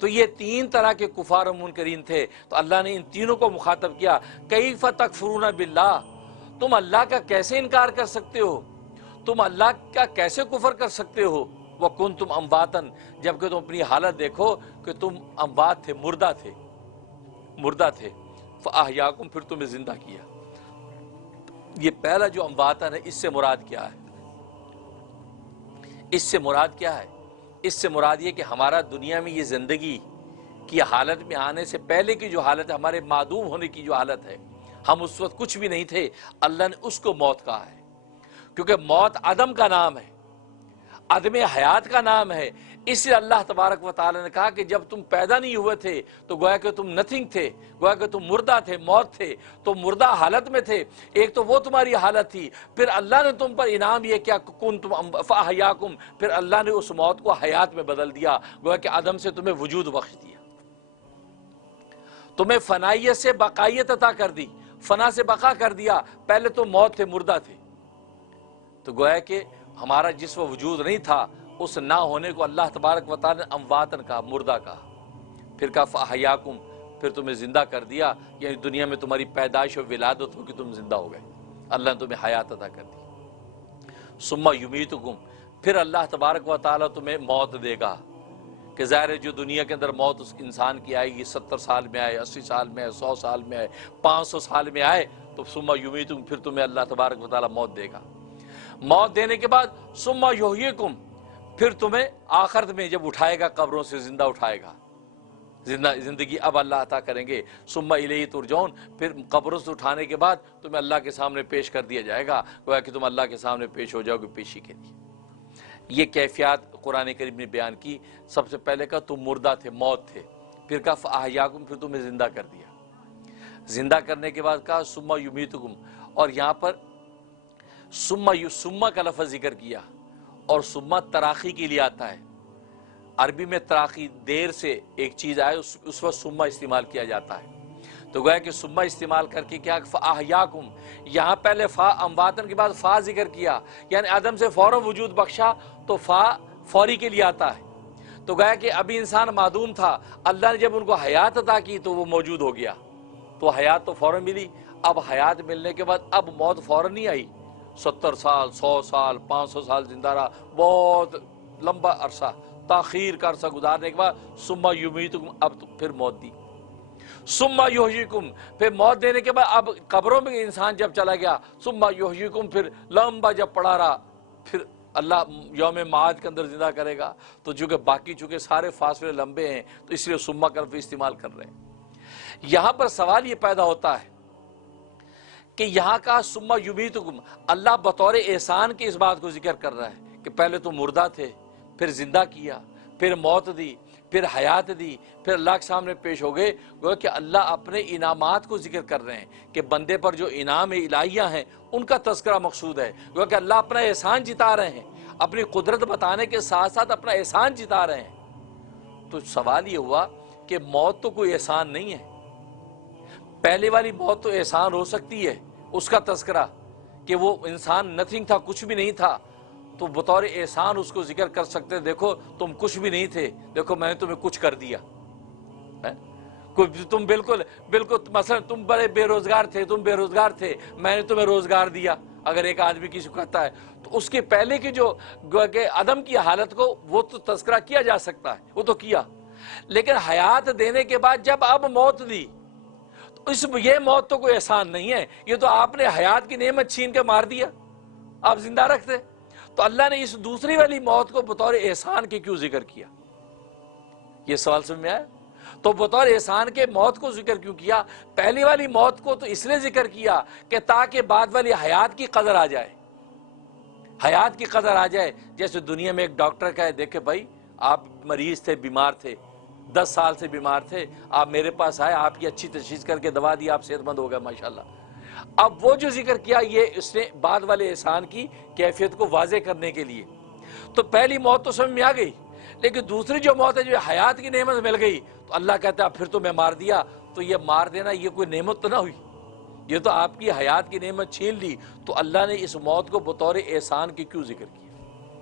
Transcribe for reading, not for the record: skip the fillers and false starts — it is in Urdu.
تو یہ تین طرح کے کفار و منکرین تھے، تو اللہ نے ان تینوں کو مخاطب کیا، کیف تکفرون باللہ، تم اللہ کا کیسے انکار کر سکتے ہو، تم اللہ کا کیسے کفر کر سکتے ہو، وکنتم امواتا، جبکہ تم اپنی حالت دیکھو کہ تم اموات تھے، مردہ تھے، فاحیاکم، پھر تمہیں زندہ کیا۔ یہ پہلا جو امواتا ہے، اس سے مراد کیا ہے؟ اس سے مراد کیا ہے؟ اس سے مراد یہ کہ ہمارا دنیا میں یہ زندگی کی حالت میں آنے سے پہلے کی جو حالت ہے، ہمارے معدوم ہونے کی جو حالت ہے، ہم اس وقت کچھ بھی نہیں تھے، اللہ نے اس کو موت کہا ہے، کیونکہ موت عدم کا نام ہے، عدم حیات کا نام ہے۔ اس لیے اللہ تبارک و تعالی نے کہا کہ جب تم پیدا نہیں ہوئے تھے تو گویا کہ تم نتھنگ تھے، گویا کہ تم مردہ تھے، موت تھے، تو مردہ حالت میں تھے۔ ایک تو وہ تمہاری حالت تھی، پھر اللہ نے تم پر انعام یہ کیا، کنتم فاحیاکم، پھر اللہ نے اس موت کو حیات میں بدل دیا، گویا کہ عدم سے تمہیں وجود بخش دیا، تمہیں فنائیت سے بقائیت عطا کر دی، فنا سے بقا کر دیا۔ پہلے تو موت تھے، مردہ تھے، تو گویا کہ ہمارا جس وہ وجود نہیں تھا، اس نہ ہونے کو اللہ تبارک و تعالی نے امواتن کہا، مردہ کہا، پھر کہا فاحیاکم، پھر تمہیں زندہ کر دیا، یعنی دنیا میں تمہاری پیدائش و ولادت ہو کہ تم زندہ ہو گئے، اللہ نے تمہیں حیات عطا کر دی۔ ثم یمیتکم، پھر اللہ تبارک و تعالی تمہیں موت دے گا، کہ ظاہر ہے جو دنیا کے اندر موت اس انسان کی آئے گی، 70 سال میں آئے، 80 سال میں آئے، 100 سال میں آئے، 500 سال میں آئے، تو ثم یمیتکم، پھر تمہیں اللہ تبارک و تعالی موت دے گا۔ موت دینے کے بعد ثم یحییکم، پھر تمہیں آخرت میں جب اٹھائے گا، قبروں سے زندہ اٹھائے گا، زندگی اب اللہ عطا کریں گے۔ ثم الیہ ترجعون، پھر قبروں سے اٹھانے کے بعد تمہیں اللہ کے سامنے پیش کر دیا جائے گا، گویا کہ تم اللہ کے سامنے پیش ہو جاؤ گے پیشی کے لیے۔ یہ کیفیات قرآن کریم نے بیان کی۔ سب سے پہلے کہا تم مردہ تھے، موت تھے، پھر کہا فاحیاکم، پھر تمہیں زندہ کر دیا۔ زندہ کرنے کے بعد کہا ثم یمیتکم، اور یہاں پر ثم کا لفظ ذکر کیا، اور ثم تراخی کے لیے آتا ہے۔ عربی میں تراخی، دیر سے ایک چیز آئے اس وقت ثم استعمال کیا جاتا ہے، تو گویا کہ ثم استعمال کر کے کیا فاحیاکم، یہاں پہلے فا امواتن کے بعد فا ذکر کیا، یعنی عدم سے فوراً وجود بخشا، تو فا فوری کے لیے آتا ہے، تو گویا کہ ابھی انسان معدوم تھا، اللہ نے جب ان کو حیات عطا کی تو وہ موجود ہو گیا، تو حیات تو فوراً ملی۔ اب حیات ملنے کے بعد اب موت فوراً نہیں آئی، 70 سال، 100 سال، 500 سال زندہ رہا، بہت لمبا عرصہ، تاخیر کا عرصہ گزارنے کے بعد ثم یمیتکم، اب پھر موت دی۔ ثم یحییکم، پھر موت دینے کے بعد اب قبروں میں انسان جب چلا گیا، ثم یحییکم، پھر لمبا جب پڑا رہا، پھر اللہ یوم معاد کے اندر زندہ کرے گا۔ تو چونکہ سارے فاصلے لمبے ہیں، تو اس لیے ثم کا استعمال کر رہے ہیں۔ یہاں پر سوال یہ پیدا ہوتا ہے کہ یہاں کا ثم یمیتکم، اللہ بطور احسان کے اس بات کو ذکر کر رہا ہے کہ پہلے تو مردہ تھے، پھر زندہ کیا، پھر موت دی، پھر حیات دی، پھر اللہ کے سامنے پیش ہو گئے۔ گویا کہ اللہ اپنے انعامات کو ذکر کر رہے ہیں کہ بندے پر جو انعام الہیہ ہیں ان کا تذکرہ مقصود ہے، گویا کہ اللہ اپنا احسان جتا رہے ہیں، اپنی قدرت بتانے کے ساتھ ساتھ اپنا احسان جتا رہے ہیں۔ تو سوال یہ ہوا کہ موت تو کوئی احسان نہیں ہے، پہلے والی موت تو احسان ہو سکتی ہے، اس کا تذکرہ کہ وہ انسان نتھنگ تھا، کچھ بھی نہیں تھا، تو بطور احسان اس کو ذکر کر سکتے، دیکھو تم کچھ بھی نہیں تھے، دیکھو میں نے تمہیں کچھ کر دیا۔ تم بالکل مثلا تم بڑے بے روزگار تھے، میں نے تمہیں روزگار دیا، اگر ایک آدمی کسی کو کہتا ہے، تو اس کے پہلے کی جو عدم کی حالت کو وہ تو تذکرہ کیا جا سکتا ہے، وہ تو کیا، لیکن حیات دینے کے بعد جب اب موت دی، یہ موت تو کوئی احسان نہیں ہے، یہ تو آپ نے حیات کی نعمت چھین کے مار دیا، آپ زندہ رکھتے۔ تو اللہ نے اس دوسری والی موت کو بطور احسان کے کیوں ذکر کیا؟ یہ سوال سمجھ میں آیا؟ تو بطور احسان کے موت کو ذکر کیوں کیا؟ پہلی والی موت کو تو اس لیے ذکر کیا کہ تاکہ بعد والی حیات کی قدر آ جائے، حیات کی قدر آ جائے۔ جیسے دنیا میں ایک ڈاکٹر کہے، دیکھے بھائی آپ مریض تھے، بیمار تھے، 10 سال سے بیمار تھے، آپ میرے پاس آئے، آپ کی اچھی تشخیص کر کے دوا دی، آپ صحت مند ہو گئے ماشاءاللہ۔ اب وہ جو ذکر کیا، یہ اس نے بعد والے احسان کی کیفیت کو واضح کرنے کے لیے۔ تو پہلی موت تو سمجھ میں آ گئی، لیکن دوسری جو موت ہے، جو حیات کی نعمت مل گئی، تو اللہ کہتا ہے پھر تو میں مار دیا۔ تو یہ مار دینا یہ کوئی نعمت تو نہ ہوئی، یہ تو آپ کی حیات کی نعمت چھین لی۔ تو اللہ نے اس موت کو بطور احسان کی کیوں ذکر کیا؟